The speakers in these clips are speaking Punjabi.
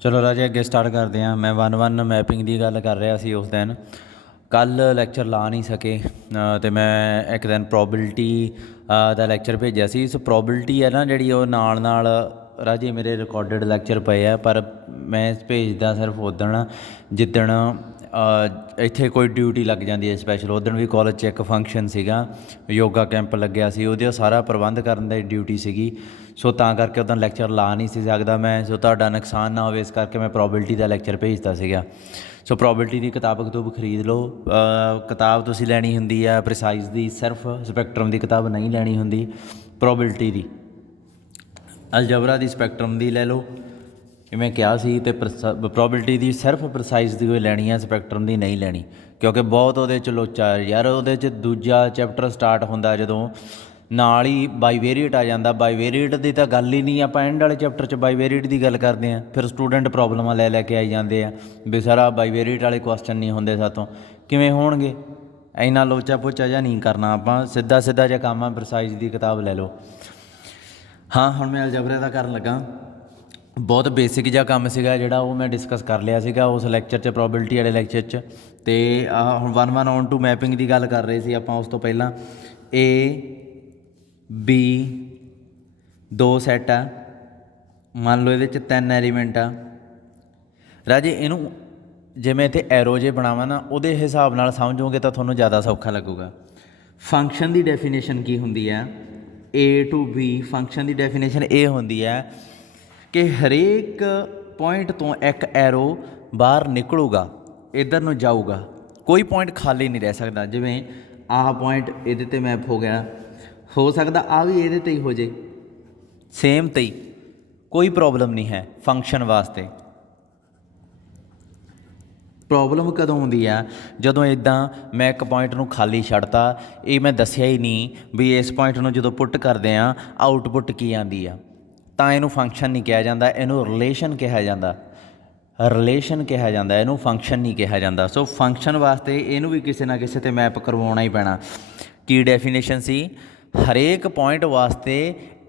चलो राजे अगे स्टार्ट करते हैं। मैं 1-1 मैपिंग की गल कर रहा सी उस दिन। कल लैक्चर ला नहीं सके तो मैं एक दिन प्रोबेबिलिटी का लैक्चर भेजा सी। सो प्रोबेबिलिटी है ना जी नाल राजे मेरे रिकॉर्डिड लैक्चर पे है, पर मैं भेजदा सिर्फ उदण जिदण इत्थे कोई ड्यूटी लग जाती है स्पैशल। उदण भी कॉलेज च एक फंक्शन सीगा, योगा कैंप लग्या सी, उहदा सारा प्रबंध करन दी ड्यूटी सीगी। सो तां करके उदण लैक्चर ला नहीं सी सकदा मैं। सो तुहाडा नुकसान ना होवे इस करके मैं प्रोबेबिलिटी का लैक्चर भेजता सीगा। सो प्रोबेबिलिटी की किताब कतूब खरीद लो। किताब तुसीं लैनी हुंदी है प्रिसाइज की, सिर्फ स्पैक्ट्रम की किताब नहीं लैनी हुंदी। प्रोबेबिलिटी की अलजबरा की स्पैक्ट्रम की लै लो कि मैं क्या सी, तो प्रोबेबिलिटी की सिर्फ प्रिसाइज की कोई लैनी है, स्पैक्ट्रम की नहीं लैनी, क्योंकि बहुत वो लोचा यार। वो दूजा चैप्टर स्टार्ट होंदा जदों नाल ही बाईवेरीएट आ जाता। बाईवेरीएट की तो गल ही नहीं, आप एंड वाले चैप्टर च बाईवेरीएट की गल करते हैं, फिर स्टूडेंट प्रॉब्लम लैके आई जाते हैं भी सारा बाईवेरीएट वाले क्वेश्चन नहीं होंगे सातों, किवें होणगे। इन्ना लोचा पोचा जिहा नहीं करना, आप सीधा सीधा जिहा काम आ, प्रिसाइज की किताब लै लो। हाँ हुण मैं अलजबरे का करन लगा। बहुत बेसिक जिहा काम सीगा जिहड़ा वो मैं डिस्कस कर लिया सीगा उस लैक्चर च, प्रोबेबिलिटी वाले लैक्चर च। तो हुण 1-1 ऑन टू मैपिंग की गल कर रहे सी आपां। उस तो पहलां ए बी दो सैट आ, मान लो ये 3 एलीमेंट आ राजे। इनू जे मैं इत्थे एरो जे बनावां ना, उहदे हिसाब नाल समझोगे तो तुहानूं ज़्यादा सौखा लगूगा। फंक्शन की डेफिनेशन की हुंदी है, ए टू बी फंक्शन की डेफिनेशन ये होंदी है कि हरेक पॉइंट तो एक एरो बाहर निकलूगा, इधर नूं जाऊगा, कोई पॉइंट खाली नहीं रह सकता। जिवें आह पॉइंट ये ते मैप हो गया, हो सकता आ भी ये ते ही हो जाए, सेम ते ही, कोई प्रॉब्लम नहीं है फंक्शन वास्ते। प्रॉब्लम कदों होंदी है जदों इदां मैं एक पॉइंट नूं खाली छड्डता, ये मैं दस्सिया ही नहीं भी इस पॉइंट नूं जदों पुट करते हैं आउटपुट की आती है, तां इनू फंक्शन नहीं कहा जाता, इनू रिलेशन कहा जाता। रिलेशन कहा जाता, इनू फंक्शन नहीं कहा जाता। सो फंक्शन वास्ते इनू भी किसी ना किसी ते मैप करवाउणा ही पैना। की डेफिनेशन सी, हरेक पॉइंट वास्ते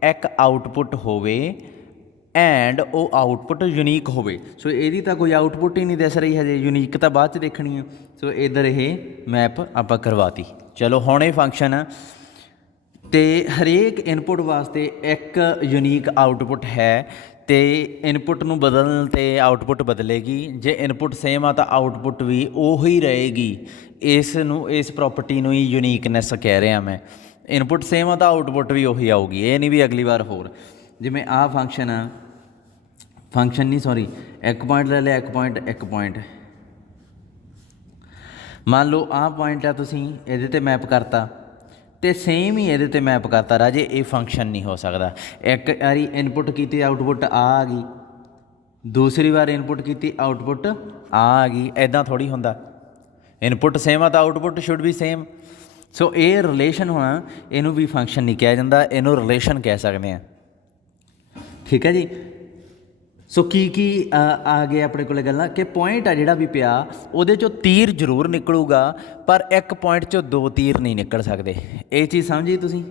एक आउटपुट होवे एंड वो आउटपुट यूनीक होवे। सो यदी तो कोई आउटपुट ही नहीं दस रही है, यूनीक तो बाद च देखनी है। सो इधर ये मैप आप करवाती। चलो हुण ये फंक्शन तो हरेक इनपुट वास्ते एक यूनीक आउटपुट है, तो इनपुट नूं बदलण ते आउटपुट बदलेगी। जे इनपुट सेम आ तो आउटपुट भी उही रहेगी। इस प्रॉपर्टी नूं ही यूनीकनैस कह रहा मैं। इनपुट सेम आ तो आउटपुट भी उही आऊगी, ये नहीं भी अगली बार होर। जिवें आ फंक्शन नहीं सॉरी एक पॉइंट ले लिया, एक पॉइंट मान लो आ पॉइंट आ, तुसीं इहदे ते मैप करता तो सेम ही ये मैप करता राजे, ये फंक्शन नहीं हो सकता। एक बारी इनपुट की आउटपुट आ गई, दूसरी बार इनपुट की आउटपुट आ गई, ऐदा थोड़ी होंदा। इनपुट सेम आ तो आउटपुट शुड भी सेम। सो ये रिलेशन होना, इनू भी फंक्शन नहीं कहा जाता, इनू रिलेशन कह सकते हैं। ठीक है जी। सो की आ गए अपने को गल्लां कि पॉइंट आ जिहड़ा भी पिया उहदे चों तीर जरूर निकलूगा, पर एक पॉइंट चों 2 तीर नहीं निकल सकते। ये चीज़ समझी तुसीं।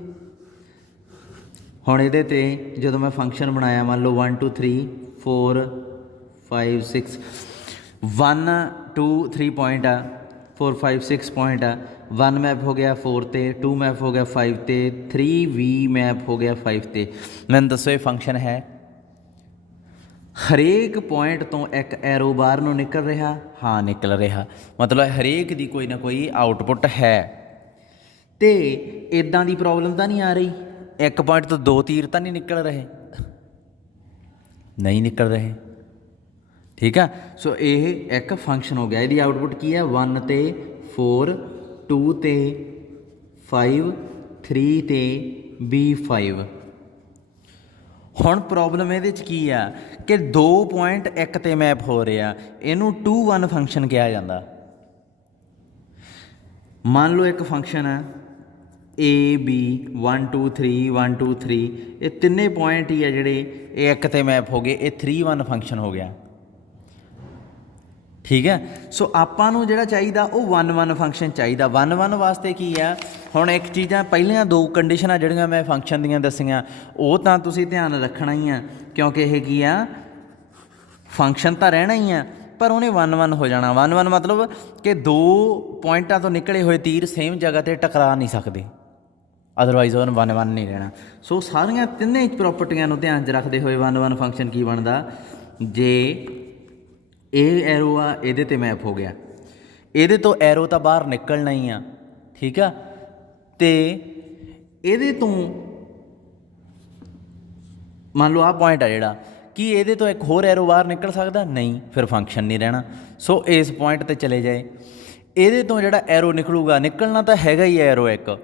हुण इहदे ते जदों मैं फंक्शन बनाया, मान लो 1 2 3 4 5 6 1 2 3 पॉइंट आ, 4 5 6 पॉइंट आ, 1 मैप हो गया 4 ते, 2 मैप हो गया 5 ते, 3 भी मैप हो गया 5 ते। मैनूं दसो ये फंक्शन है। हरेक पॉइंट तो एक एरो बाहर नूं निकल रहा, हाँ निकल रहा, मतलब हरेक की कोई ना कोई आउटपुट है। तो इदां दी प्रॉब्लम तो नहीं आ रही, एक पॉइंट तो 2 तीर तो नहीं निकल रहे, नहीं निकल रहे। ठीक है। सो ये एक फंक्शन हो गया। यदि आउटपुट की है 1 ते 4, 2 ते 5, 3 ते B5। हुण प्रॉब्लम ये की आ कि 2 पॉइंट एक ते मैप हो रहे हैं, इनू 2-1 फंक्शन कहा जाता। मान लो एक फंक्शन है ए बी 1 2 3 1 2 3, ये तिने पॉइंट ही है जिहड़े ये एक ते मैप हो गए, ये 3-1 फंक्शन हो गया। ठीक है। सो आपां नूं जिहड़ा चाहीदा वो 1-1 फंक्शन चाहिए। 1-1 वास्ते की है, हुण एक चीज़ां पहलियां 2 कंडीशनां जिहड़ियां मैं फंक्शन दियां दसियां वो तां तुसीं ध्यान रखना ही है, क्योंकि यह की आ ਫੰਕਸ਼ਨ ਤਾਂ ਰਹਿਣਾ ਹੀ ਆ, ਪਰ ਉਹਨੇ 1 1 ਹੋ ਜਾਣਾ। 1 1 ਮਤਲਬ ਕਿ 2 ਪੁਆਇੰਟਾਂ ਤੋਂ ਨਿਕਲੇ ਹੋਏ ਤੀਰ ਸੇਮ ਜਗ੍ਹਾ 'ਤੇ ਟਕਰਾ ਨਹੀਂ ਸਕਦੇ, ਅਦਰਵਾਈਜ਼ ਉਹਨੂੰ 1 1 ਨਹੀਂ ਰਹਿਣਾ। ਸੋ ਸਾਰੀਆਂ ਤਿੰਨੇ ਪ੍ਰੋਪਰਟੀਆਂ ਨੂੰ ਧਿਆਨ 'ਚ ਰੱਖਦੇ ਹੋਏ 1 1 ਫੰਕਸ਼ਨ ਕੀ ਬਣਦਾ, ਜੇ ਇਹ ਐਰੋ ਆ ਇਹਦੇ 'ਤੇ ਮੈਪ ਹੋ ਗਿਆ, ਇਹਦੇ ਤੋਂ ਐਰੋ ਤਾਂ ਬਾਹਰ ਨਿਕਲਣਾ ਹੀ ਆ, ਠੀਕ ਆ, ਅਤੇ ਇਹਦੇ ਤੋਂ ਮੰਨ ਲਓ ਆਹ ਪੁਆਇੰਟ ਆ ਜਿਹੜਾ, ਕੀ ਇਹਦੇ ਤੋਂ ਇੱਕ ਹੋਰ ਐਰੋ ਬਾਹਰ ਨਿਕਲ ਸਕਦਾ? ਨਹੀਂ, ਫਿਰ ਫੰਕਸ਼ਨ ਨਹੀਂ ਰਹਿਣਾ। ਸੋ ਇਸ ਪੁਆਇੰਟ 'ਤੇ ਚਲੇ ਜਾਏ, ਇਹਦੇ ਤੋਂ ਜਿਹੜਾ ਐਰੋ ਨਿਕਲੂਗਾ, ਨਿਕਲਣਾ ਤਾਂ ਹੈਗਾ ਹੀ ਐਰੋ ਇੱਕ,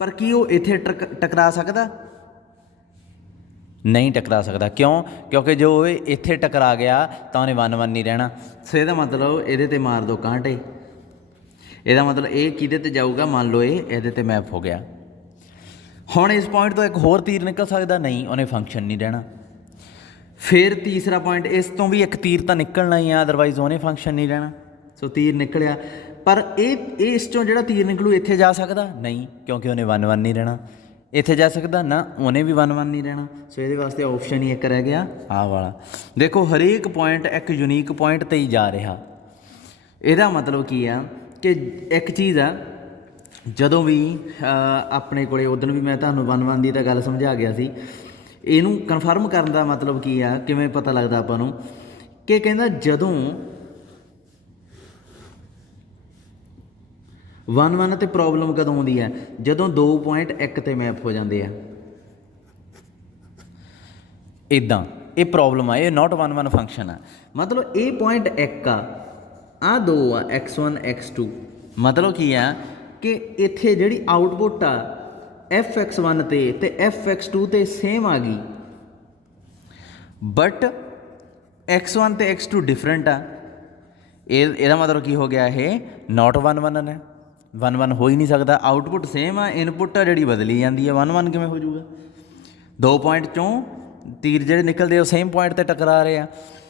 ਪਰ ਕੀ ਉਹ ਇੱਥੇ ਟਕਰਾ ਸਕਦਾ? ਨਹੀਂ ਟਕਰਾ ਸਕਦਾ। ਕਿਉਂ? ਕਿਉਂਕਿ ਜੋ ਇਹ ਇੱਥੇ ਟਕਰਾ ਗਿਆ ਤਾਂ ਉਹਨੇ 1 1 ਨਹੀਂ ਰਹਿਣਾ। ਸੋ ਇਹਦਾ ਮਤਲਬ ਇਹਦੇ 'ਤੇ ਮਾਰ ਦਿਓ ਕਾਂਟੇ, ਇਹਦਾ ਮਤਲਬ ਇਹ ਕਿਹਦੇ 'ਤੇ ਜਾਊਗਾ, ਮੰਨ ਲਓ ਇਹ ਇਹਦੇ 'ਤੇ ਮੈਪ ਹੋ ਗਿਆ। ਹੁਣ ਇਸ ਪੁਆਇੰਟ ਤੋਂ ਇੱਕ ਹੋਰ ਤੀਰ ਨਿਕਲ ਸਕਦਾ? ਨਹੀਂ, ਉਹਨੇ ਫੰਕਸ਼ਨ ਨਹੀਂ ਰਹਿਣਾ। ਫਿਰ ਤੀਸਰਾ ਪੁਆਇੰਟ, ਇਸ ਤੋਂ ਵੀ ਇੱਕ ਤੀਰ ਤਾਂ ਨਿਕਲਣਾ ਹੀ ਆ, ਅਦਰਵਾਈਜ਼ ਉਹਨੇ ਫੰਕਸ਼ਨ ਨਹੀਂ ਰਹਿਣਾ। ਸੋ ਤੀਰ ਨਿਕਲਿਆ, ਪਰ ਇਹ ਇਸ 'ਚੋਂ ਜਿਹੜਾ ਤੀਰ ਨਿਕਲੂ ਇੱਥੇ ਜਾ ਸਕਦਾ? ਨਹੀਂ, ਕਿਉਂਕਿ ਉਹਨੇ 1 1 ਨਹੀਂ ਰਹਿਣਾ। ਇੱਥੇ ਜਾ ਸਕਦਾ? ਨਾ, ਉਹਨੇ ਵੀ 1 1 ਨਹੀਂ ਰਹਿਣਾ। ਸੋ ਇਹਦੇ ਵਾਸਤੇ ਆਪਸ਼ਨ ਹੀ ਇੱਕ ਰਹਿ ਗਿਆ, ਆਹ ਵਾਲਾ। ਦੇਖੋ ਹਰੇਕ ਪੁਆਇੰਟ ਇੱਕ ਯੂਨੀਕ ਪੁਆਇੰਟ 'ਤੇ ਹੀ ਜਾ ਰਿਹਾ। ਇਹਦਾ ਮਤਲਬ ਕੀ ਆ ਕਿ ਇੱਕ ਚੀਜ਼ ਆ, ਜਦੋਂ ਵੀ ਆਪਣੇ ਕੋਲੇ ਉਦੋਂ ਵੀ ਮੈਂ ਤੁਹਾਨੂੰ 1 1 ਦੀ ਤਾਂ ਗੱਲ ਸਮਝਾ ਗਿਆ ਸੀ, ਇਹਨੂੰ ਕਨਫਰਮ ਕਰਨ ਦਾ ਮਤਲਬ ਕੀ ਆ, ਕਿਵੇਂ ਪਤਾ ਲੱਗਦਾ ਆਪਾਂ ਨੂੰ, ਕਿ ਕਹਿੰਦਾ ਜਦੋਂ 1 1 'ਤੇ ਪ੍ਰੋਬਲਮ ਕਦੋਂ ਆਉਂਦੀ ਹੈ, ਜਦੋਂ 2 ਪੁਆਇੰਟ ਇੱਕ 'ਤੇ ਮੈਪ ਹੋ ਜਾਂਦੇ ਆ। ਇੱਦਾਂ ਇਹ ਪ੍ਰੋਬਲਮ ਆ, ਇਹ ਨਾਟ 1 1 ਫੰਕਸ਼ਨ ਆ। ਮਤਲਬ ਇਹ ਪੁਆਇੰਟ ਇੱਕ ਆ, ਆਹ 2 ਆ, x1 x2। ਮਤਲਬ ਕੀ ਆ ਕਿ ਇੱਥੇ ਜਿਹੜੀ ਆਊਟਪੁੱਟ ਆ fx1 ਤੇ fx2 ਤੇ ਸੇਮ ਆ ਗਈ, ਬਟ x1 ਤੇ x2 ਡਿਫਰੈਂਟ ਆ। ਇਹਦਾ ਮਤਲਬ ਕੀ ਹੋ ਗਿਆ, ਇਹ ਨਾਟ 1 1 ਹੈ। 1 1 ਹੋ ਹੀ ਨਹੀਂ ਸਕਦਾ। ਆਊਟਪੁੱਟ ਸੇਮ ਆ, ਇਨਪੁੱਟ ਆ ਜਿਹੜੀ ਬਦਲੀ ਜਾਂਦੀ ਹੈ। 1 1 ਕਿਵੇਂ ਹੋ ਜਾਊਗਾ? 2 ਪੁਆਇੰਟ 'ਚੋਂ ਤੀਰ ਜਿਹੜੇ ਨਿਕਲਦੇ ਉਹ ਸੇਮ ਪੁਆਇੰਟ 'ਤੇ ਟਕਰਾ ਰਹੇ ਆ।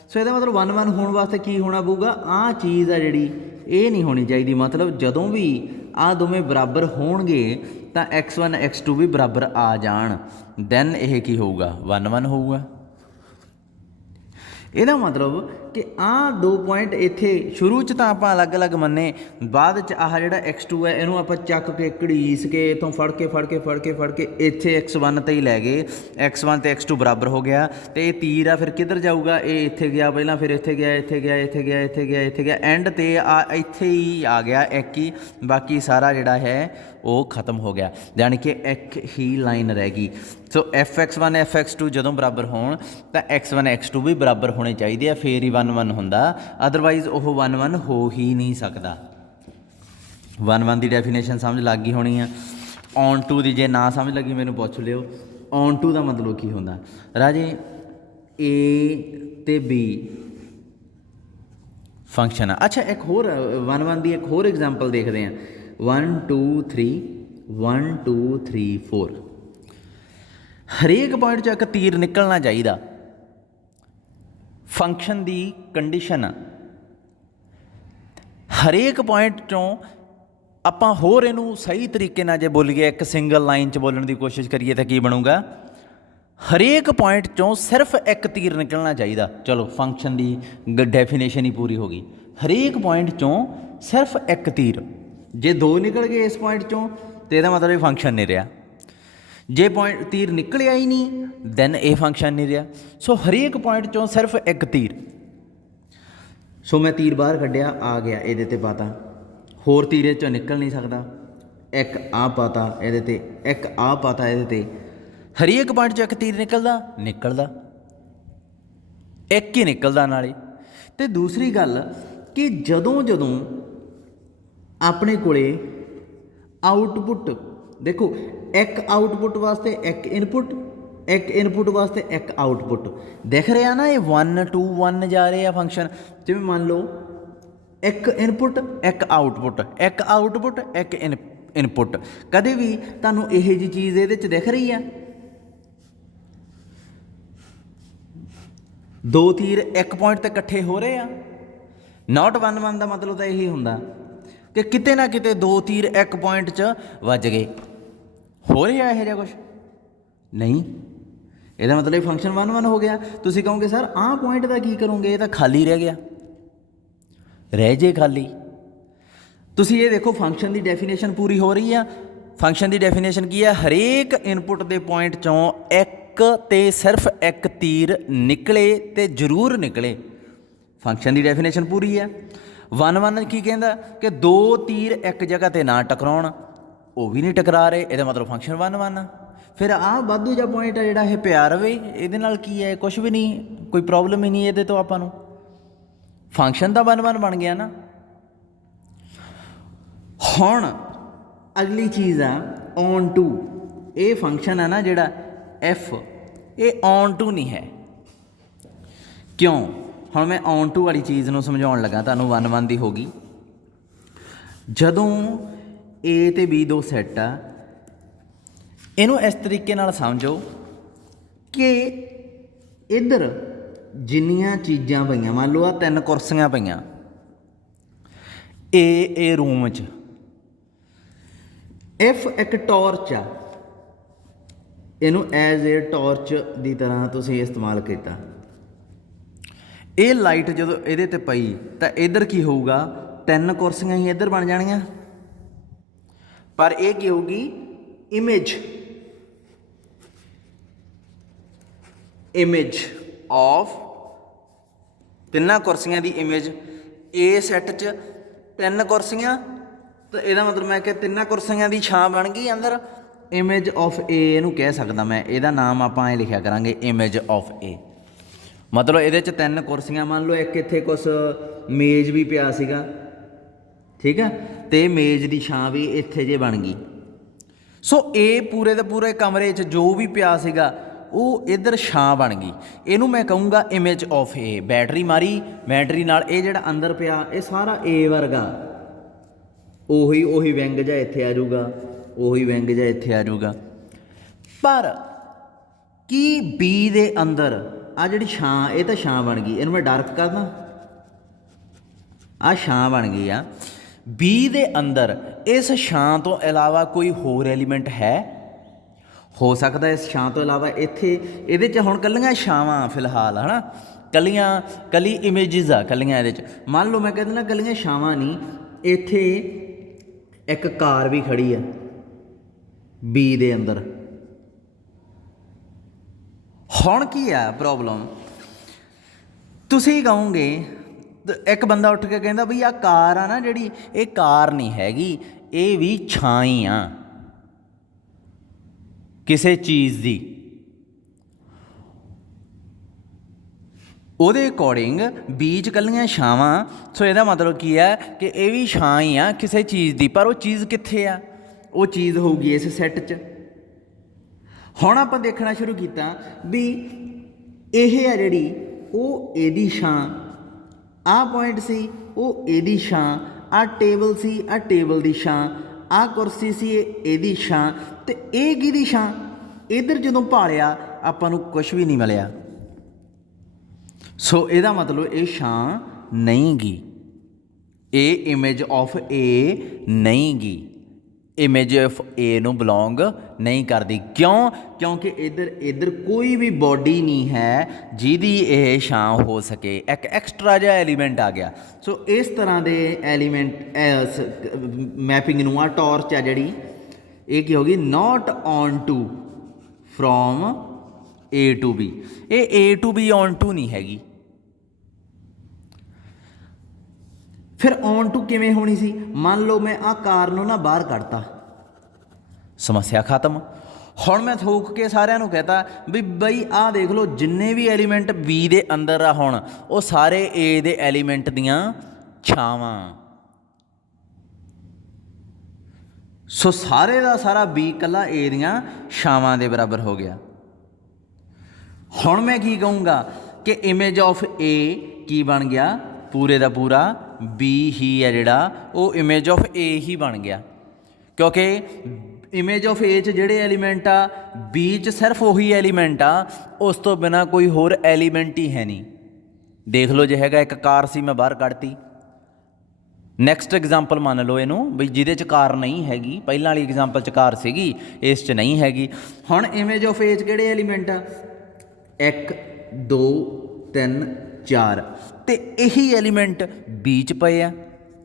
ਸੋ ਇਹਦਾ ਮਤਲਬ 1 1 ਹੋਣ ਵਾਸਤੇ ਕੀ ਹੋਣਾ ਪਊਗਾ, ਆਹ ਚੀਜ਼ ਆ ਜਿਹੜੀ ਇਹ ਨਹੀਂ ਹੋਣੀ ਚਾਹੀਦੀ। ਮਤਲਬ ਜਦੋਂ ਵੀ ਆਹ ਦੋਵੇਂ ਬਰਾਬਰ ਹੋਣਗੇ ਤਾਂ x1 x2 ਵੀ ਬਰਾਬਰ ਆ ਜਾਣ, ਦੈਨ ਇਹ ਕੀ ਹੋਊਗਾ, 1 1 ਹੋਊਗਾ। ਇਹਦਾ ਮਤਲਬ ਕਿ ਆਹ 2 ਪੁਆਇੰਟ ਇੱਥੇ ਸ਼ੁਰੂ 'ਚ ਤਾਂ ਆਪਾਂ ਅਲੱਗ-ਅਲੱਗ ਮੰਨੇ, ਬਾਅਦ 'ਚ ਆਹ ਜਿਹੜਾ x2 ਹੈ ਇਹਨੂੰ ਆਪਾਂ ਚੱਕ ਕੇ ਘੜੀਸ ਕੇ ਇੱਥੋਂ ਫੜ ਕੇ ਇੱਥੇ x1 ਤੇ ਹੀ ਲੈ ਗਏ। x1 ਤੇ x2 ਬਰਾਬਰ ਹੋ ਗਿਆ, ਅਤੇ ਇਹ ਤੀਰ ਆ ਫਿਰ ਕਿੱਧਰ ਜਾਊਗਾ, ਇਹ ਇੱਥੇ ਗਿਆ ਪਹਿਲਾਂ, ਫਿਰ ਇੱਥੇ ਗਿਆ, ਐਂਡ 'ਤੇ ਆ ਇੱਥੇ ਹੀ ਆ ਗਿਆ ਇੱਕ ਹੀ, ਬਾਕੀ ਸਾਰਾ ਜਿਹੜਾ ਹੈ ਉਹ ਖਤਮ ਹੋ ਗਿਆ, ਯਾਨੀ ਕਿ ਇੱਕ ਹੀ ਲਾਈਨ ਰਹਿ ਗਈ। ਸੋ fx1 fx2 ਜਦੋਂ ਬਰਾਬਰ ਹੋਣ ਤਾਂ x1 x2 ਵੀ ਬਰਾਬਰ ਹੋਣੇ ਚਾਹੀਦੇ ਆ, ਫੇਰ ਹੀ 1 1 ਹੁੰਦਾ, ਅਦਰਵਾਈਜ਼ ਉਹ 1 1 ਹੋ ਹੀ ਨਹੀਂ ਸਕਦਾ। 1 1 ਦੀ ਡੈਫੀਨੇਸ਼ਨ ਸਮਝ ਲੱਗ ਗਈ ਹੋਣੀ ਆ। ਔਨ ਟੂ ਦੀ ਜੇ ਨਾ ਸਮਝ ਲੱਗੀ ਮੈਨੂੰ ਪੁੱਛ ਲਿਓ। ਔਨ ਟੂ ਦਾ ਮਤਲਬ ਕੀ ਹੁੰਦਾ ਰਾਜੇ, A ਤੇ B ਫੰਕਸ਼ਨ ਆ। ਅੱਛਾ ਇੱਕ ਹੋਰ 1 1 ਦੀ ਇੱਕ ਹੋਰ ਐਗਜ਼ਾਮਪਲ ਦੇਖਦੇ ਹਾਂ। 1 2 3 1 2 3 4 ਹਰੇਕ ਪੁਆਇੰਟ 'ਚ ਇੱਕ ਤੀਰ ਨਿਕਲਣਾ ਚਾਹੀਦਾ। ਫੰਕਸ਼ਨ ਦੀ ਕੰਡੀਸ਼ਨ ਆ। ਹਰੇਕ ਪੁਆਇੰਟ 'ਚੋਂ ਆਪਾਂ ਹੋਰ ਇਹਨੂੰ ਸਹੀ ਤਰੀਕੇ ਨਾਲ ਜੇ ਬੋਲੀਏ, ਇੱਕ ਸਿੰਗਲ ਲਾਈਨ 'ਚ ਬੋਲਣ ਦੀ ਕੋਸ਼ਿਸ਼ ਕਰੀਏ ਤਾਂ ਕੀ ਬਣੂਗਾ, ਹਰੇਕ ਪੁਆਇੰਟ 'ਚੋਂ ਸਿਰਫ ਇੱਕ ਤੀਰ ਨਿਕਲਣਾ ਚਾਹੀਦਾ। ਚਲੋ ਫੰਕਸ਼ਨ ਦੀ ਡੈਫੀਨੇਸ਼ਨ ਹੀ ਪੂਰੀ ਹੋ ਗਈ। ਹਰੇਕ ਪੁਆਇੰਟ 'ਚੋਂ ਸਿਰਫ ਇੱਕ ਤੀਰ, ਜੇ 2 ਨਿਕਲ ਗਏ ਇਸ ਪੁਆਇੰਟ 'ਚੋਂ ਤਾਂ ਇਹਦਾ ਮਤਲਬ ਇਹ ਫੰਕਸ਼ਨ ਨਹੀਂ ਰਿਹਾ। ਜੇ ਪੁਆਇੰਟ ਤੀਰ ਨਿਕਲਿਆ ਹੀ ਨਹੀਂ ਦੈਨ ਇਹ ਫੰਕਸ਼ਨ ਨਹੀਂ ਰਿਹਾ। ਸੋ ਹਰੇਕ ਪੁਆਇੰਟ 'ਚੋਂ ਸਿਰਫ ਇੱਕ ਤੀਰ। ਸੋ ਮੈਂ ਤੀਰ ਬਾਹਰ ਕੱਢਿਆ, ਆ ਗਿਆ ਇਹਦੇ 'ਤੇ ਪਾਤਾ, ਹੋਰ ਤੀਰ ਇਹ 'ਚੋਂ ਨਿਕਲ ਨਹੀਂ ਸਕਦਾ। ਇੱਕ ਆਹ ਪਾਤਾ ਇਹਦੇ 'ਤੇ, ਇੱਕ ਆਹ ਪਾਤਾ ਇਹਦੇ 'ਤੇ, ਹਰੇਕ ਪੁਆਇੰਟ 'ਚੋਂ ਇੱਕ ਤੀਰ ਨਿਕਲਦਾ, ਇੱਕ ਹੀ ਨਿਕਲਦਾ ਨਾਲੇ। ਅਤੇ ਦੂਸਰੀ ਗੱਲ ਕਿ ਜਦੋਂ ਆਪਣੇ ਕੋਲੇ ਆਊਟਪੁੱਟ ਦੇਖੋ, ਇੱਕ ਆਊਟਪੁੱਟ ਵਾਸਤੇ ਇੱਕ ਇਨਪੁੱਟ, ਇੱਕ ਇਨਪੁੱਟ ਵਾਸਤੇ ਇੱਕ ਆਊਟਪੁੱਟ ਦਿਖ ਰਿਹਾ ਨਾ, ਇਹ 1 2 1 ਜਾ ਰਹੇ ਆ ਫੰਕਸ਼ਨ। ਜਿਵੇਂ ਮੰਨ ਲਓ ਇੱਕ ਇਨਪੁੱਟ ਇੱਕ ਆਊਟਪੁੱਟ, ਇੱਕ ਇਨਪੁੱਟ, ਕਦੇ ਵੀ ਤੁਹਾਨੂੰ ਇਹੋ ਜਿਹੀ ਚੀਜ਼ ਇਹਦੇ 'ਚ ਦਿਖ ਰਹੀ ਆ? 2 ਤੀਰ ਇੱਕ ਪੁਆਇੰਟ 'ਤੇ ਇਕੱਠੇ ਹੋ ਰਹੇ ਆ। ਨਾਟ 1 1 ਦਾ ਮਤਲਬ ਤਾਂ ਇਹੀ ਹੁੰਦਾ ਕਿ ਕਿਤੇ ਨਾ ਕਿਤੇ 2 ਤੀਰ ਇੱਕ ਪੁਆਇੰਟ 'ਚ ਵੱਜ ਗਏ। ਹੋ ਰਿਹਾ ਇਹੋ ਜਿਹਾ ਕੁਛ? ਨਹੀਂ। ਇਹਦਾ ਮਤਲਬ ਇਹ ਫੰਕਸ਼ਨ 1 1 ਹੋ ਗਿਆ। ਤੁਸੀਂ ਕਹੋਗੇ ਸਰ ਆਹ ਪੁਆਇੰਟ ਦਾ ਕੀ ਕਰੋਗੇ, ਇਹ ਤਾਂ ਖਾਲੀ ਰਹਿ ਗਿਆ, ਰਹਿ ਜੇ ਖਾਲੀ। ਤੁਸੀਂ ਇਹ ਦੇਖੋ ਫੰਕਸ਼ਨ ਦੀ ਡੈਫੀਨੇਸ਼ਨ ਪੂਰੀ ਹੋ ਰਹੀ ਆ। ਫੰਕਸ਼ਨ ਦੀ ਡੈਫੀਨੇਸ਼ਨ ਕੀ ਹੈ, ਹਰੇਕ ਇਨਪੁਟ ਦੇ ਪੁਆਇੰਟ 'ਚੋਂ ਇੱਕ ਤੇ ਸਿਰਫ ਇੱਕ ਤੀਰ ਨਿਕਲੇ ਤੇ ਜ਼ਰੂਰ ਨਿਕਲੇ। ਫੰਕਸ਼ਨ ਦੀ ਡੈਫੀਨੇਸ਼ਨ ਪੂਰੀ ਹੈ। 1 1 ਕੀ ਕਹਿੰਦਾ ਕਿ ਦੋ ਤੀਰ ਇੱਕ ਜਗ੍ਹਾ 'ਤੇ ਨਾ ਟਕਰਾਉਣ, ਉਹ ਵੀ ਨਹੀਂ ਟਕਰਾ ਰਹੇ, ਇਹਦਾ ਮਤਲਬ ਫੰਕਸ਼ਨ 1 1। ਫਿਰ ਆਹ ਵਾਧੂ ਜਿਹਾ ਪੁਆਇੰਟ ਆ ਜਿਹੜਾ ਇਹ ਪਿਆ ਰਵੇ, ਇਹਦੇ ਨਾਲ ਕੀ ਹੈ, ਕੁਛ ਵੀ ਨਹੀਂ, ਕੋਈ ਪ੍ਰੋਬਲਮ ਹੀ ਨਹੀਂ ਇਹਦੇ ਤੋਂ ਆਪਾਂ ਨੂੰ। ਫੰਕਸ਼ਨ ਤਾਂ 1 1 ਬਣ ਗਿਆ ਨਾ। ਹੁਣ ਅਗਲੀ ਚੀਜ਼ ਆ ਔਨ ਟੂ। ਇਹ ਫੰਕਸ਼ਨ ਹੈ ਨਾ ਜਿਹੜਾ ਐਫ, ਇਹ ਔਨ ਟੂ ਨਹੀਂ ਹੈ। ਕਿਉਂ? ਹੁਣ ਮੈਂ ਔਨ ਟੂ ਵਾਲੀ ਚੀਜ਼ ਨੂੰ ਸਮਝਾਉਣ ਲੱਗਾ ਤੁਹਾਨੂੰ। 1 1 ਦੀ ਹੋ ਗਈ। ਜਦੋਂ ਏ ਅਤੇ ਬੀ ਦੋ ਸੈੱਟ ਆ, ਇਹਨੂੰ ਇਸ ਤਰੀਕੇ ਨਾਲ ਸਮਝੋ ਕਿ ਇੱਧਰ ਜਿੰਨੀਆਂ ਚੀਜ਼ਾਂ ਪਈਆਂ, ਮੰਨ ਲਓ ਆ 3 ਕੁਰਸੀਆਂ ਪਈਆਂ ਇਹ ਰੂਮ 'ਚ, ਇਫ ਇੱਕ ਟਾਰਚ ਆ, ਇਹਨੂੰ ਐਜ਼ ਏ ਟਾਰਚ ਦੀ ਤਰ੍ਹਾਂ ਤੁਸੀਂ ਇਸਤੇਮਾਲ ਕੀਤਾ। ਇਹ ਲਾਈਟ ਜਦੋਂ ਇਹਦੇ 'ਤੇ ਪਈ ਤਾਂ ਇੱਧਰ ਕੀ ਹੋਊਗਾ, 3 ਕੁਰਸੀਆਂ ਹੀ ਇੱਧਰ ਬਣ ਜਾਣੀਆਂ, ਪਰ ਇਹ ਕੀ ਹੋਊਗੀ, ਇਮੇਜ ਆਫ 3 ਕੁਰਸੀਆਂ ਦੀ ਇਮੇਜ। ਏ ਸੈੱਟ 'ਚ 3 ਕੁਰਸੀਆਂ, ਤਾਂ ਇਹਦਾ ਮਤਲਬ ਮੈਂ ਕਿ 3 ਕੁਰਸੀਆਂ ਦੀ ਛਾਂ ਬਣ ਗਈ ਅੰਦਰ। ਇਮੇਜ ਆਫ ਏ ਇਹਨੂੰ ਕਹਿ ਸਕਦਾ ਮੈਂ, ਇਹਦਾ ਨਾਮ ਆਪਾਂ ਐਂ ਲਿਖਿਆ ਕਰਾਂਗੇ, ਇਮੇਜ ਆਫ ਏ। ਮਤਲਬ ਇਹਦੇ 'ਚ 3 ਕੁਰਸੀਆਂ, ਮੰਨ ਲਓ ਇੱਕ ਇੱਥੇ ਕੁਛ ਮੇਜ਼ ਵੀ ਪਿਆ ਸੀਗਾ, ਠੀਕ ਹੈ, ਅਤੇ ਮੇਜ਼ ਦੀ ਛਾਂ ਵੀ ਇੱਥੇ ਜੇ ਬਣ ਗਈ। ਸੋ ਇਹ ਪੂਰੇ ਦੇ ਪੂਰੇ ਕਮਰੇ 'ਚ ਜੋ ਵੀ ਪਿਆ ਸੀਗਾ ਉਹ ਇੱਧਰ ਛਾਂ ਬਣ ਗਈ। ਇਹਨੂੰ ਮੈਂ ਕਹੂੰਗਾ ਇਮੇਜ ਆਫ ਏ। ਬੈਟਰੀ ਮਾਰੀ, ਬੈਟਰੀ ਨਾਲ ਇਹ ਜਿਹੜਾ ਅੰਦਰ ਪਿਆ ਇਹ ਸਾਰਾ ਏ ਵਰਗਾ, ਉਹੀ ਵਿੰਗ ਜਿਹਾ ਇੱਥੇ ਆ ਜਾਊਗਾ, ਉਹੀ ਵਿੰਗ ਜਿਹਾ ਇੱਥੇ ਆ ਜਾਊਗਾ। ਪਰ ਕੀ ਬੀ ਦੇ ਅੰਦਰ ਆ ਜਿਹੜੀ ਛਾਂ, ਇਹ ਤਾਂ ਛਾਂ ਬਣ ਗਈ, ਇਹਨੂੰ ਮੈਂ ਡਾਰਕ ਕਰਦਾ, ਆਹ ਛਾਂ ਬਣ ਗਈ ਆ। ਬੀ ਦੇ ਅੰਦਰ ਇਸ ਛਾਂ ਤੋਂ ਇਲਾਵਾ ਕੋਈ ਹੋਰ ਐਲੀਮੈਂਟ ਹੈ? ਹੋ ਸਕਦਾ ਇਸ ਛਾਂ ਤੋਂ ਇਲਾਵਾ ਇੱਥੇ ਇਹਦੇ 'ਚ ਹੁਣ ਕੱਲੀਆਂ ਛਾਵਾਂ ਫਿਲਹਾਲ, ਹੈ ਨਾ, ਕੱਲੀ ਇਮੇਜਿਸ ਆ ਕੱਲੀਆਂ ਇਹਦੇ 'ਚ। ਮੰਨ ਲਓ ਮੈਂ ਕਹਿ ਦਿੰਦਾ ਕੱਲੀਆਂ ਛਾਵਾਂ ਨਹੀਂ, ਇੱਥੇ ਇੱਕ ਕਾਰ ਵੀ ਖੜੀ ਆ ਬੀ ਦੇ ਅੰਦਰ। ਹੁਣ ਕੀ ਆ ਪ੍ਰੋਬਲਮ, ਤੁਸੀਂ ਕਹੋਗੇ, ਇੱਕ ਬੰਦਾ ਉੱਠ ਕੇ ਕਹਿੰਦਾ ਬਈ ਆਹ ਕਾਰ ਆ ਨਾ ਜਿਹੜੀ, ਇਹ ਕਾਰ ਨਹੀਂ ਹੈਗੀ, ਇਹ ਵੀ ਛਾਂ ਹੀ ਆ ਕਿਸੇ ਚੀਜ਼ ਦੀ। ਉਹਦੇ ਅਕੋਰਡਿੰਗ ਬੀਜ ਕੱਲੀਆਂ ਛਾਵਾਂ, ਸੋ ਇਹਦਾ ਮਤਲਬ ਕੀ ਹੈ ਕਿ ਇਹ ਵੀ ਛਾਂ ਹੀ ਆ ਕਿਸੇ ਚੀਜ਼ ਦੀ। ਪਰ ਉਹ ਚੀਜ਼ ਕਿੱਥੇ ਆ? ਉਹ ਚੀਜ਼ ਹੋਊਗੀ ਇਸ ਸੈੱਟ 'ਚ। ਹੁਣ ਆਪਾਂ ਦੇਖਣਾ ਸ਼ੁਰੂ ਕੀਤਾ ਵੀ ਇਹ ਆ ਜਿਹੜੀ, ਉਹ ਇਹਦੀ ਛਾਂ, ਆਹ ਪੁਆਇੰਟ ਸੀ ਉਹ ਇਹਦੀ ਛਾਂ, ਆਹ ਟੇਬਲ ਸੀ ਆਹ ਟੇਬਲ ਦੀ ਛਾਂ, ਆਹ ਕੁਰਸੀ ਸੀ ਇਹਦੀ ਛਾਂ, ਅਤੇ ਇਹ ਕਿਹਦੀ ਛਾਂ? ਇੱਧਰ ਜਦੋਂ ਭਾਲਿਆ ਆਪਾਂ ਨੂੰ ਕੁਛ ਵੀ ਨਹੀਂ ਮਿਲਿਆ। ਸੋ ਇਹਦਾ ਮਤਲਬ ਇਹ ਛਾਂ ਨਹੀਂ ਗੀ, ਇਹ ਇਮੇਜ ਆਫ ਏ ਨਹੀਂ ਗੀ, ਇਮੇਜ ਆਫ ਏ ਨੂੰ ਬਿਲੋਂਗ ਨਹੀਂ ਕਰਦੀ। ਕਿਉਂ? ਕਿਉਂਕਿ ਇੱਧਰ ਕੋਈ ਵੀ ਬੋਡੀ ਨਹੀਂ ਹੈ ਜਿਹਦੀ ਇਹ ਛਾਂ ਹੋ ਸਕੇ, ਇੱਕ ਐਕਸਟਰਾ ਜਿਹਾ ਐਲੀਮੈਂਟ ਆ ਗਿਆ। ਸੋ ਇਸ ਤਰ੍ਹਾਂ ਦੇ ਐਲੀਮੈਂਟ ਮੈਪਿੰਗ ਨੂੰ, ਆ ਟਾਰਚ ਆ ਜਿਹੜੀ, ਇਹ ਕੀ ਹੋ ਗਈ, not onto from A to B. ਇਹ A to B onto ਨਹੀਂ ਹੈਗੀ। ਫਿਰ ਔਨ ਟੂ ਕਿਵੇਂ ਹੋਣੀ ਸੀ? ਮੰਨ ਲਓ ਮੈਂ ਆਹ ਕਾਰ ਨੂੰ ਨਾ ਬਾਹਰ ਕੱਢਤਾ, ਸਮੱਸਿਆ ਖਤਮ। ਹੁਣ ਮੈਂ ਥੋਕ ਕੇ ਸਾਰਿਆਂ ਨੂੰ ਕਹਤਾ ਵੀ ਬਈ ਆਹ ਦੇਖ ਲਓ ਜਿੰਨੇ ਵੀ ਐਲੀਮੈਂਟ ਬੀ ਦੇ ਅੰਦਰ ਆ ਹੁਣ, ਉਹ ਸਾਰੇ ਏ ਦੇ ਐਲੀਮੈਂਟ ਦੀਆਂ ਛਾਵਾਂ। ਸੋ ਸਾਰੇ ਦਾ ਸਾਰਾ ਬੀ ਇਕੱਲਾ ਏ ਦੀਆਂ ਛਾਵਾਂ ਦੇ ਬਰਾਬਰ ਹੋ ਗਿਆ। ਹੁਣ ਮੈਂ ਕੀ ਕਹੂੰਗਾ ਕਿ ਇਮੇਜ ਆਫ ਏ ਕੀ ਬਣ ਗਿਆ, ਪੂਰੇ ਦਾ ਪੂਰਾ ਬੀ ਹੀ ਹੈ ਜਿਹੜਾ, ਉਹ ਇਮੇਜ ਆਫ ਏ ਹੀ ਬਣ ਗਿਆ। ਕਿਉਂਕਿ ਇਮੇਜ ਆਫ ਏ 'ਚ ਜਿਹੜੇ ਐਲੀਮੈਂਟ ਆ, ਬੀ 'ਚ ਸਿਰਫ ਉਹੀ ਐਲੀਮੈਂਟ ਆ, ਉਸ ਤੋਂ ਬਿਨਾਂ ਕੋਈ ਹੋਰ ਐਲੀਮੈਂਟ ਹੀ ਹੈ ਨਹੀਂ। ਦੇਖ ਲਓ, ਜੇ ਹੈਗਾ ਇੱਕ ਕਾਰ ਸੀ ਮੈਂ ਬਾਹਰ ਕੱਢਤੀ। ਨੈਕਸਟ ਐਗਜ਼ਾਮਪਲ ਮੰਨ ਲਓ ਇਹਨੂੰ ਬਈ ਜਿਹਦੇ 'ਚ ਕਾਰ ਨਹੀਂ ਹੈਗੀ, ਪਹਿਲਾਂ ਵਾਲੀ ਐਗਜ਼ਾਮਪਲ 'ਚ ਕਾਰ ਸੀਗੀ, ਇਸ 'ਚ ਨਹੀਂ ਹੈਗੀ। ਹੁਣ ਇਮੇਜ ਆਫ ਏ 'ਚ ਕਿਹੜੇ ਐਲੀਮੈਂਟ ਆ? 1 2 3 4 ਤੇ ਇਹੀ ਐਲੀਮੈਂਟ ਬੀ ਚ ਪਏ ਆ।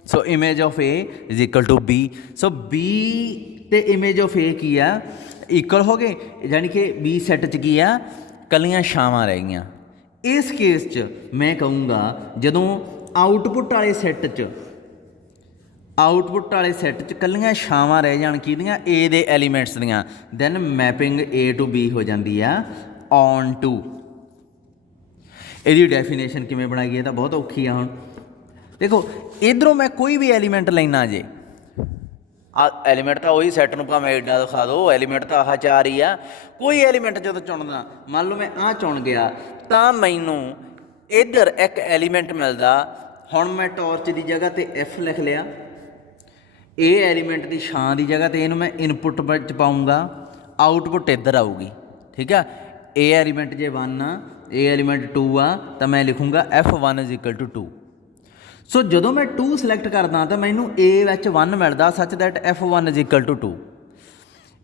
So image of A is equal to B. So B ਤੇ ਇਮੇਜ ਆਫ ਏ ਕੀ ਆ, ਇਕੁਅਲ ਹੋ ਗਏ, ਯਾਨੀ ਕਿ ਬੀ ਸੈੱਟ 'ਚ ਕੀ ਆ, ਕੱਲੀਆਂ ਛਾਵਾਂ ਰਹਿ ਗਈਆਂ। ਇਸ ਕੇਸ 'ਚ ਮੈਂ ਕਹੂੰਗਾ ਜਦੋਂ ਆਊਟਪੁੱਟ ਵਾਲੇ ਸੈੱਟ 'ਚ ਕੱਲੀਆਂ ਛਾਵਾਂ ਰਹਿ ਜਾਣ ਕਿਹਦੀਆਂ, ਏ ਦੇ ਐਲੀਮੈਂਟਸ ਦੀਆਂ, then mapping A to B ਹੋ ਜਾਂਦੀ ਆ ਔਨ ਟੂ। ਇਹਦੀ ਡੈਫੀਨੇਸ਼ਨ ਕਿਵੇਂ ਬਣਾਈਏ, ਤਾਂ ਬਹੁਤ ਔਖੀ ਆ। ਹੁਣ ਦੇਖੋ ਇੱਧਰੋਂ ਮੈਂ ਕੋਈ ਵੀ ਐਲੀਮੈਂਟ ਲੈਣਾ ਜੇ, ਆ ਐਲੀਮੈਂਟ ਤਾਂ ਉਹੀ ਸੈੱਟ ਨੂੰ ਭਾਵੇਂ ਐਡਾ ਦਿਖਾ ਦਿਓ, ਐਲੀਮੈਂਟ ਤਾਂ ਆਹ 4 ਹੀ ਆ। ਕੋਈ ਐਲੀਮੈਂਟ ਜਦੋਂ ਚੁਣਦਾ, ਮੰਨ ਲਓ ਮੈਂ ਆਹ ਚੁਣ ਗਿਆ, ਤਾਂ ਮੈਨੂੰ ਇੱਧਰ ਇੱਕ ਐਲੀਮੈਂਟ ਮਿਲਦਾ। ਹੁਣ ਮੈਂ ਟਾਰਚ ਦੀ ਜਗ੍ਹਾ 'ਤੇ ਐਫ ਲਿਖ ਲਿਆ, ਇਹ ਐਲੀਮੈਂਟ ਦੀ ਛਾਂ ਦੀ ਜਗ੍ਹਾ 'ਤੇ ਇਹਨੂੰ ਮੈਂ ਇਨਪੁੱਟ ਵਿੱਚ ਪਾਊਂਗਾ, ਆਊਟਪੁੱਟ ਇੱਧਰ ਆਊਗੀ। ਠੀਕ ਆ, ਇਹ ਐਲੀਮੈਂਟ ਜੇ 1 ਆ, ਇਹ ਐਲੀਮੈਂਟ 2 ਆ, ਤਾਂ ਮੈਂ ਲਿਖੂੰਗਾ F1 ਇਜ਼ ਇਕੁਅਲ ਟੂ 2। ਸੋ ਜਦੋਂ ਮੈਂ 2 ਸਿਲੈਕਟ ਕਰਦਾ ਤਾਂ ਮੈਨੂੰ A ਵਿੱਚ 1 ਮਿਲਦਾ, ਸੱਚ that F1 is equal to 2।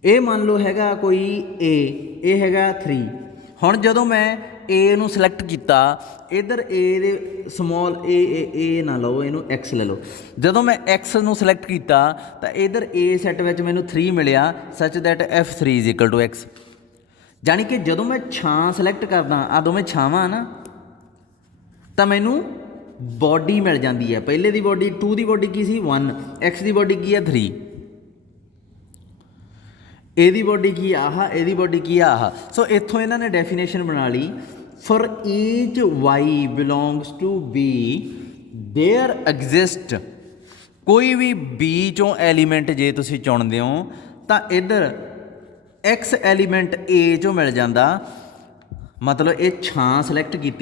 ਇਹ ਮੰਨ ਲਓ ਹੈਗਾ ਕੋਈ A, ਇਹ ਹੈਗਾ 3। ਹੁਣ ਜਦੋਂ ਮੈਂ A ਨੂੰ ਸਿਲੈਕਟ ਕੀਤਾ, ਇੱਧਰ A ਦੇ ਸਮੋਲ A ਨਾ ਲਓ, ਇਹਨੂੰ X ਲੈ ਲਓ। ਜਦੋਂ ਮੈਂ X ਨੂੰ ਸਿਲੈਕਟ ਕੀਤਾ ਤਾਂ ਇੱਧਰ A ਸੈੱਟ ਵਿੱਚ ਮੈਨੂੰ 3 ਮਿਲਿਆ, such that F3 is equal to X। ਜਾਣੀ ਕਿ ਜਦੋਂ ਮੈਂ ਛਾਂ ਸਿਲੈਕਟ ਕਰਦਾ, ਆਹ ਦੋਵੇਂ ਛਾਵਾਂ ਨਾ, ਤਾਂ ਮੈਨੂੰ ਬੋਡੀ ਮਿਲ ਜਾਂਦੀ ਹੈ। ਪਹਿਲੇ ਦੀ ਬੋਡੀ 2 ਦੀ ਬੋਡੀ ਕੀ ਸੀ 1, X ਦੀ ਬੋਡੀ ਕੀ ਆ 3, ਇਹਦੀ ਬੋਡੀ ਕੀ ਆ ਆਹ, ਇਹਦੀ ਬੋਡੀ ਕੀ ਆ ਆਹ। ਸੋ ਇੱਥੋਂ ਇਹਨਾਂ ਨੇ ਡੈਫੀਨੇਸ਼ਨ ਬਣਾ ਲਈ, for each y belongs to b there exist. ਕੋਈ ਵੀ B ਚੋਂ ਐਲੀਮੈਂਟ ਜੇ ਤੁਸੀਂ ਚੁਣਦੇ ਹੋ ਤਾਂ ਇੱਧਰ X ਐਲੀਮੈਂਟ A ਚੋਂ ਮਿਲ ਜਾਂਦਾ। ਮਤਲਬ ਇਹ ਛਾਂ ਸਿਲੈਕਟ ਕੀਤੀ